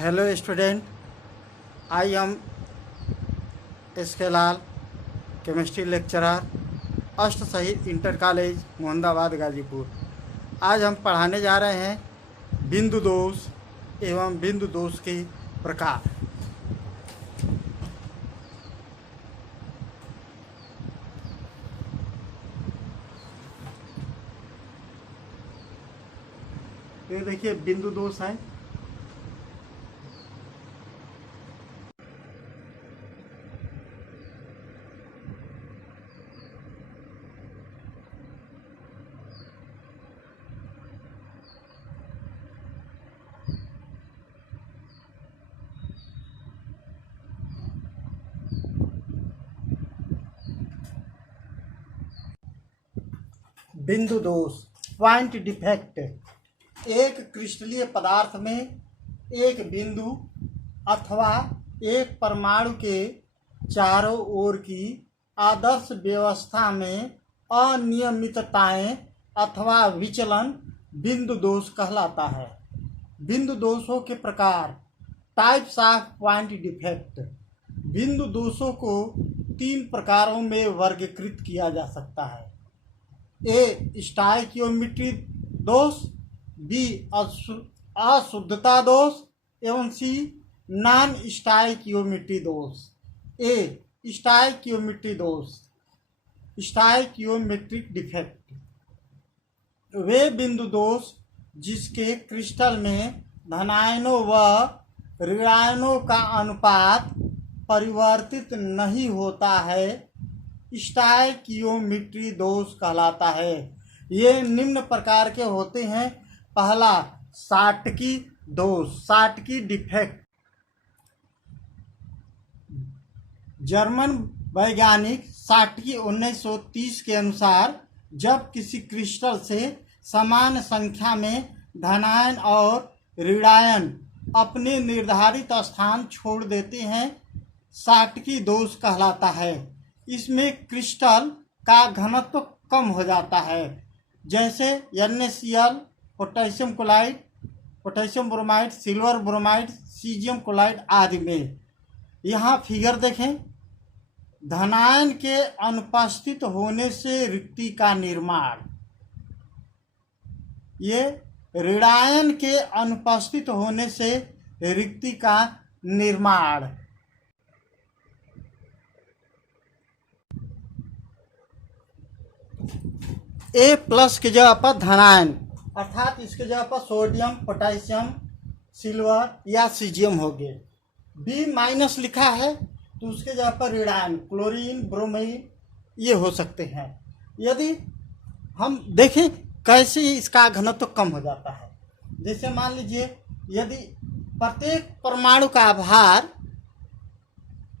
Hello student, I am S के लाल, chemistry lecturer, अष्ट शहीद इंटर कॉलेज मोहम्मदाबाद गाजीपुर। आज हम पढ़ाने जा रहे हैं बिंदु दोष एवं बिंदु दोष के प्रकार। ये देखिए बिंदु दोष है। बिंदु दोष, पॉइंट डिफेक्ट। एक क्रिस्टलीय पदार्थ में एक बिंदु अथवा एक परमाणु के चारों ओर की आदर्श व्यवस्था में अनियमितताएं अथवा विचलन बिंदु दोष कहलाता है। बिंदु दोषों के प्रकार। Types of point defect. बिंदु दोषों को 3 प्रकारों में वर्गीकृत किया जा सकता है। ए स्टाइकियोमेट्री दोष, बी अशुद्धता दोष एवं सी नॉन स्टाइकियोमेट्री दोष। ए स्टाइकियोमेट्री दोष, स्टाइकियोमेट्रिक डिफेक्ट। वे बिंदु दोष जिसके क्रिस्टल में धनायनों व ऋणायनों का अनुपात परिवर्तित नहीं होता है, स्टाइकियोमेट्री दोष कहलाता है। ये निम्न प्रकार के होते हैं। पहला, शॉटकी दोष, शॉटकी डिफेक्ट। जर्मन वैज्ञानिक शॉटकी 1930 के अनुसार जब किसी क्रिस्टल से समान संख्या में धनायन और ऋणायन अपने निर्धारित स्थान छोड़ देते हैं, शॉटकी दोष कहलाता है। इसमें क्रिस्टल का घनत्व कम हो जाता है, जैसे NaCl, potassium chloride, potassium bromide, silver bromide, caesium chloride आदि में। यहाँ फिगर देखें। धनायन के अनुपस्थित होने से रिक्ति का निर्माण। ये ऋणायन के अनुपस्थित होने से रिक्ति का निर्माण। ए प्लस की जगह पर धनायन, अर्थात इसके जगह पर सोडियम, पोटेशियम, सिल्वर या सीजियम हो गए। बी माइनस लिखा है तो उसके जगह पर ऋणायन, क्लोरीन, ब्रोमीन ये हो सकते हैं। यदि हम देखें कैसे इसका घनत्व कम हो जाता है, जैसे मान लीजिए यदि प्रत्येक परमाणु का भार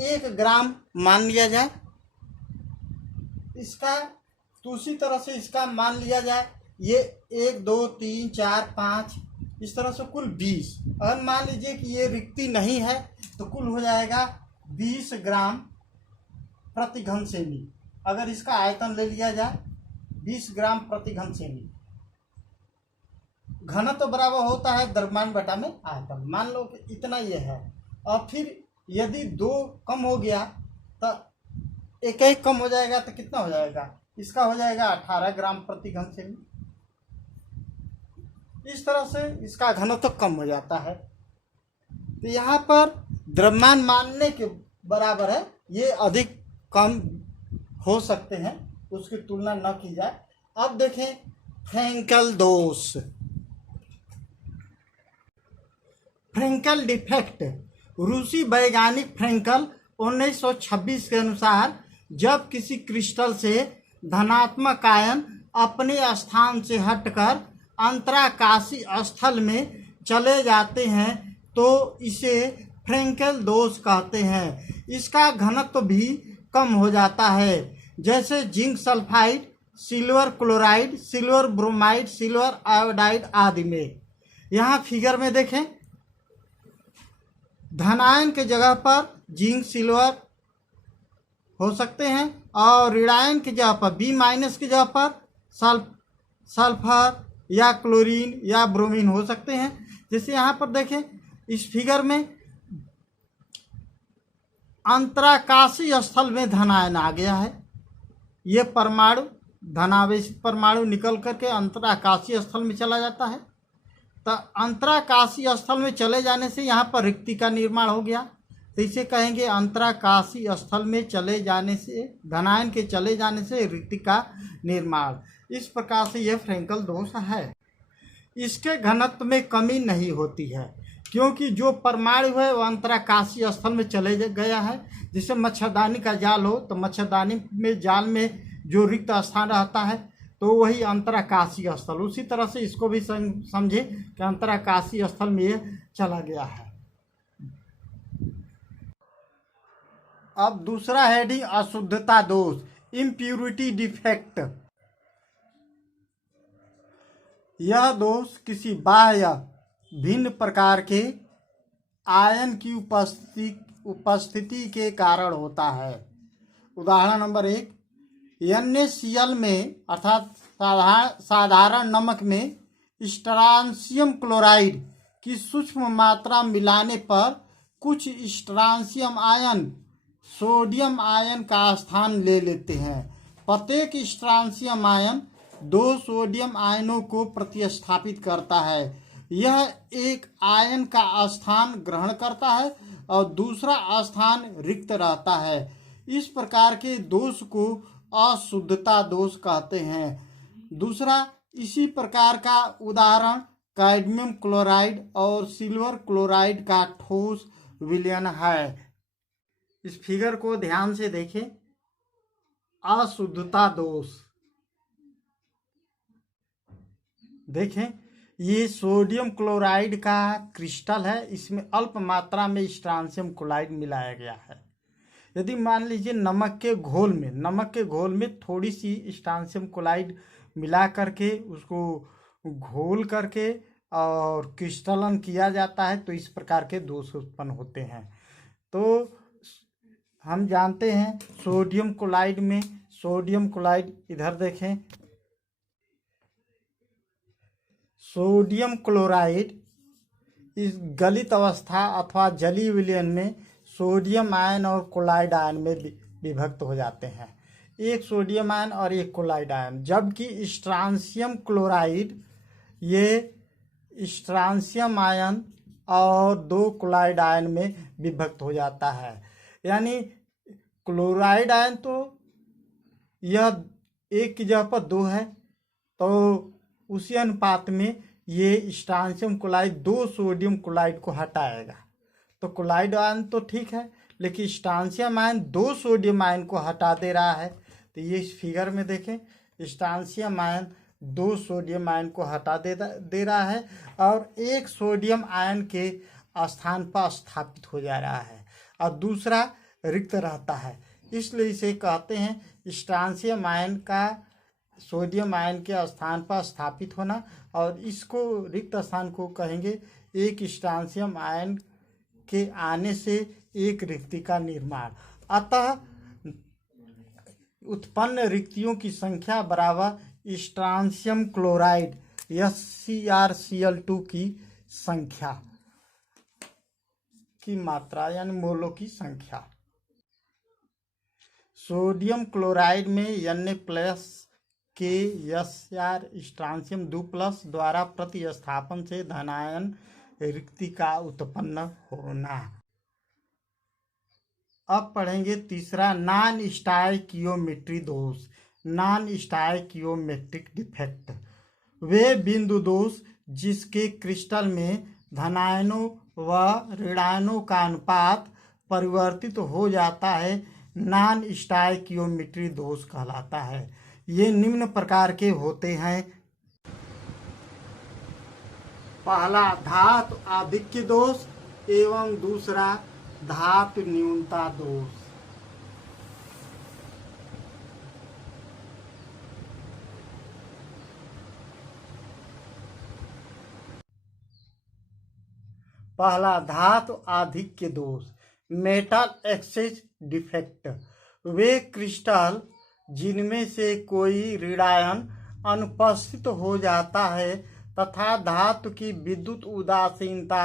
1 ग्राम मान लिया जाए, इसका तो उसी तरह से इसका मान लिया जाए ये 1 2 3 4 5 इस तरह से कुल 20। अगर मान लीजिए कि ये रिक्ति नहीं है तो कुल हो जाएगा 20 ग्राम प्रति घन सेमी। अगर इसका आयतन ले लिया जाए 20 ग्राम प्रति घन सेमी। घनत्व तो बराबर होता है द्रव्यमान बटा में आयतन। मान लो कि इतना ये है, और फिर यदि 2 कम हो गया तो 1 कम हो जाएगा तो कितना हो जाएगा, इसका हो जाएगा 18 ग्राम प्रति घन सेमी। इस तरह से इसका घनत्व कम हो जाता है। तो यहाँ पर द्रव्यमान मानने के बराबर है, ये अधिक कम हो सकते हैं, उसकी तुलना न की जाए। अब देखें फ्रैंकल दोष, फ्रैंकल डिफेक्ट। रूसी वैज्ञानिक फ्रैंकल 1926 के अनुसार जब किसी क्रिस्टल से धनात्मक आयन अपने स्थान से हटकर अंतराकाशी स्थल में चले जाते हैं तो इसे फ्रैंकल दोष कहते हैं। इसका घनत्व भी कम हो जाता है, जैसे zinc sulphide, silver chloride, silver bromide, silver iodide आदि में। यहाँ फिगर में देखें, धनायन के जगह पर जिंक, सिल्वर हो सकते हैं और ऋणायन की जगह पर बी माइनस की जगह पर सल्फर या क्लोरीन या ब्रोमीन हो सकते हैं। जैसे यहाँ पर देखें इस फिगर में अंतराकाशीय स्थल में धनायन आ गया है। ये परमाणु, धनावेशित परमाणु निकल करके अंतराकाशीय स्थल में चला जाता है। तो अंतराकाशीय स्थल में चले जाने से यहाँ पर रिक्ति का निर्माण हो गया। तो इसे कहेंगे अंतराकाशीय स्थल में चले जाने से, धनायन के चले जाने से रिक्ति का निर्माण। इस प्रकार से यह फ्रेंकल दोष है। इसके घनत्व में कमी नहीं होती है, क्योंकि जो परमाणु है वह अंतराकाशीय स्थल में चले गया है। जैसे मच्छरदानी का जाल हो तो मच्छरदानी में जाल में जो रिक्त स्थान रहता है तो वही अंतराकाशीय स्थल। उसी तरह से इसको भी समझे कि अंतराकाशीय स्थल में ये चला गया है। अब दूसरा हेडिंग अशुद्धता दोष, इम्प्यूरिटी डिफेक्ट। यह दोष किसी बाह्य भिन्न प्रकार के आयन की उपस्थिति के कारण होता है। उदाहरण नंबर 1, NaCl में अर्थात साधारण नमक में स्ट्रांशियम क्लोराइड की सूक्ष्म मात्रा मिलाने पर कुछ स्ट्रांशियम आयन सोडियम आयन का स्थान ले लेते हैं। प्रत्येक स्ट्रांशियम आयन 2 सोडियम आयनों को प्रतिस्थापित करता है। यह एक आयन का स्थान ग्रहण करता है और दूसरा स्थान रिक्त रहता है। इस प्रकार के दोष को अशुद्धता दोष कहते हैं। दूसरा इसी प्रकार का उदाहरण कैडमियम क्लोराइड और सिल्वर क्लोराइड का ठोस विलयन है। इस फिगर को ध्यान से देखें। अशुद्धता दोष देखें, ये सोडियम क्लोराइड का क्रिस्टल है। इसमें अल्प मात्रा में स्ट्रांशियम क्लोराइड मिलाया गया है। यदि मान लीजिए नमक के घोल में थोड़ी सी स्ट्रांशियम क्लोराइड मिला करके उसको घोल करके और क्रिस्टलन किया जाता है तो इस प्रकार के दोष उत्पन्न होते हैं। तो हम जानते हैं सोडियम क्लोराइड इधर देखें, सोडियम क्लोराइड इस गलित अवस्था अथवा जलीय विलयन में सोडियम आयन और क्लोराइड आयन में विभक्त हो जाते हैं। एक सोडियम आयन और एक क्लोराइड आयन, जबकि स्ट्रांशियम क्लोराइड ये स्ट्रांशियम आयन और 2 क्लोराइड आयन में विभक्त हो जाता है। यानी क्लोराइड आयन तो यह एक की जगह पर 2 है, तो उसी अनुपात में ये स्ट्रांशियम क्लोराइड 2 सोडियम क्लोराइड को हटाएगा। तो क्लोराइड आयन तो ठीक है, लेकिन स्ट्रांशियम आयन 2 सोडियम आयन को हटा दे रहा है। तो ये इस फिगर में देखें, स्ट्रांशियम आयन 2 सोडियम आयन को हटा दे रहा है और 1 सोडियम आयन के स्थान पर स्थापित हो जा रहा है और दूसरा रिक्त रहता है। इसलिए इसे कहते हैं स्ट्रांशियम आयन का सोडियम आयन के स्थान पर स्थापित होना, और इसको रिक्त स्थान को कहेंगे एक स्ट्रांशियम आयन के आने से एक रिक्ति का निर्माण। अतः उत्पन्न रिक्तियों की संख्या बराबर स्ट्रांशियम क्लोराइड SCrCl2 की संख्या की मात्रा यानी मोलों की संख्या। सोडियम क्लोराइड में Na+ के SR स्ट्रांशियम 2+ द्वारा प्रतिस्थापन से धनायन रिक्ति का उत्पन्न होना। अब पढ़ेंगे तीसरा नॉन स्टाइकियोमेट्री दोष, नॉन स्टाइकियोमेट्रिक डिफेक्ट। वे बिंदु दोष जिसके क्रिस्टल में धनायनों व ऋणायनों का अनुपात परिवर्तित हो जाता है, नॉन स्टाइकियोमेट्री दोष कहलाता है। ये निम्न प्रकार के होते हैं। पहला धातु आधिक्य दोष एवं दूसरा धातु न्यूनता दोष। पहला धातु आधिक्य दोष, मेटल एक्सेस डिफेक्ट। वे क्रिस्टल जिनमें से कोई ऋणायन अनुपस्थित हो जाता है तथा धातु की विद्युत उदासीनता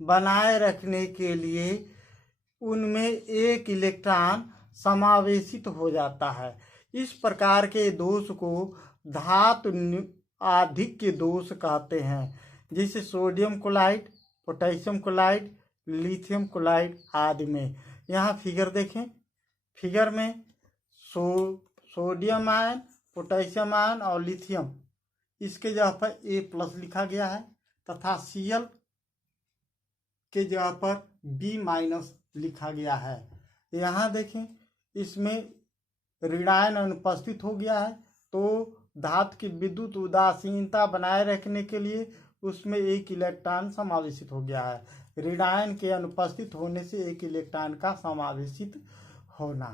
बनाए रखने के लिए उनमें एक इलेक्ट्रॉन समावेशित हो जाता है। इस प्रकार के दोष को धातु आधिक्य दोष कहते हैं, जैसे sodium chloride, potassium chloride, lithium chloride आदि में। यहाँ फिगर देखें, फिगर में सोडियम आयन, पोटेशियम आयन और लिथियम, इसके जगह पर A+ लिखा गया है तथा Cl के जगह पर B- लिखा गया है। यहाँ देखें, इसमें ऋणायन अनुपस्थित हो गया है, तो धातु की विद्युत उदासीनता बनाए रखने के लिए उसमें एक इलेक्ट्रॉन समावेशित हो गया है। ऋणायन के अनुपस्थित होने से एक इलेक्ट्रॉन का समावेशित होना।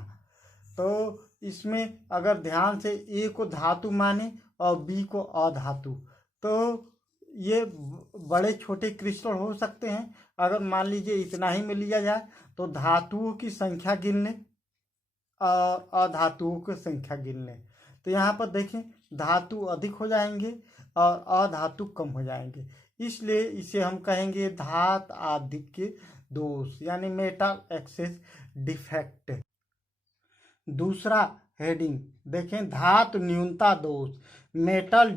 तो इसमें अगर ध्यान से A को धातु माने और B को अधातु, तो ये बड़े छोटे क्रिस्टल हो सकते हैं। अगर मान लीजिए इतना ही में लिया जाए तो धातुओं की संख्या गिन लें और अधातुओं की संख्या गिन लें, तो यहाँ पर देखें धातु अधिक हो जाएंगे और अधातु कम हो जाएंगे, इसलिए इसे हम कहेंगे धातु आधिक्य दोष, यानी मेटल एक्सेस डिफेक्ट। दूसरा हेडिंग देखें, धातु न्यूनता दोष, मेटल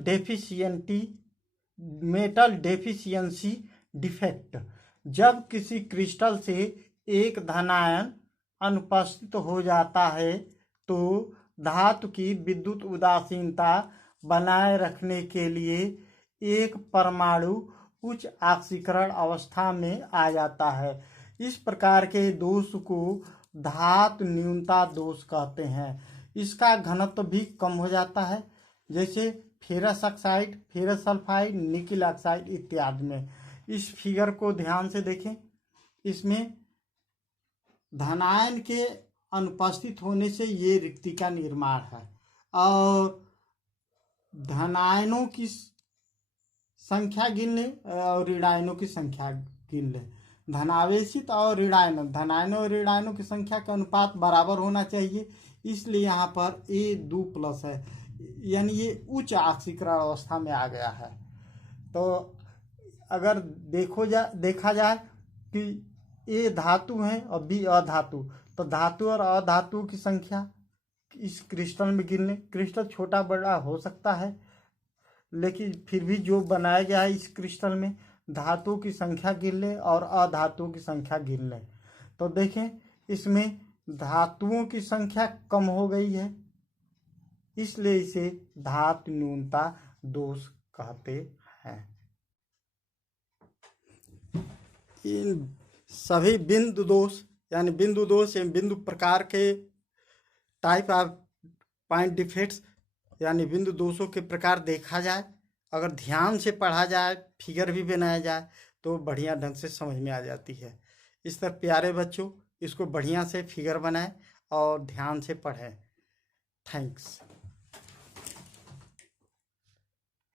डेफिशिएंसी डिफेक्ट। जब किसी क्रिस्टल से एक धनायन अनुपस्थित हो जाता है तो धातु की विद्युत उदासीनता बनाए रखने के लिए एक परमाणु उच्च ऑक्सीकरण अवस्था में आ जाता है। इस प्रकार के दोष को धातु न्यूनता दोष कहते हैं। इसका घनत्व भी कम हो जाता है, जैसे ferrous oxide, ferrous sulphide, nickel oxide इत्यादि में। इस फिगर को ध्यान से देखें, इसमें धनायन के अनुपस्थित होने से ये रिक्ति का निर्माण है और धनायनों की संख्या गिन लें और ऋणायनों की संख्या गिन लें। धनावेशित और ऋणायन, धनायनों और ऋणायनों की संख्या का अनुपात बराबर होना चाहिए, इसलिए यहाँ पर A2+ है, यानी ये उच्च ऑक्सीकरण अवस्था में आ गया है। तो अगर देखा जाए कि A धातु है और B अधातु, तो धातु और अधातु की संख्या इस क्रिस्टल में गिन लें। क्रिस्टल छोटा बड़ा हो सकता है, लेकिन फिर भी जो बनाया गया है इस क्रिस्टल में, धातुओं की संख्या गिन लें और अधातुओं की संख्या गिन लें, तो देखें इसमें धातुओं की संख्या कम हो गई है, इसलिए इसे धातु न्यूनता दोष कहते हैं। इन सभी बिंदु दोष यानी बिंदु दोष एवं बिंदु प्रकार के टाइप ऑफ पॉइंट डिफेक्ट्स यानी बिंदु दोषों के प्रकार देखा जाए, अगर ध्यान से पढ़ा जाए, फिगर भी बनाया जाए, तो बढ़िया ढंग से समझ में आ जाती है। इस तरह प्यारे बच्चों, इसको बढ़िया से फिगर बनाएं और ध्यान से पढ़ें। थैंक्स।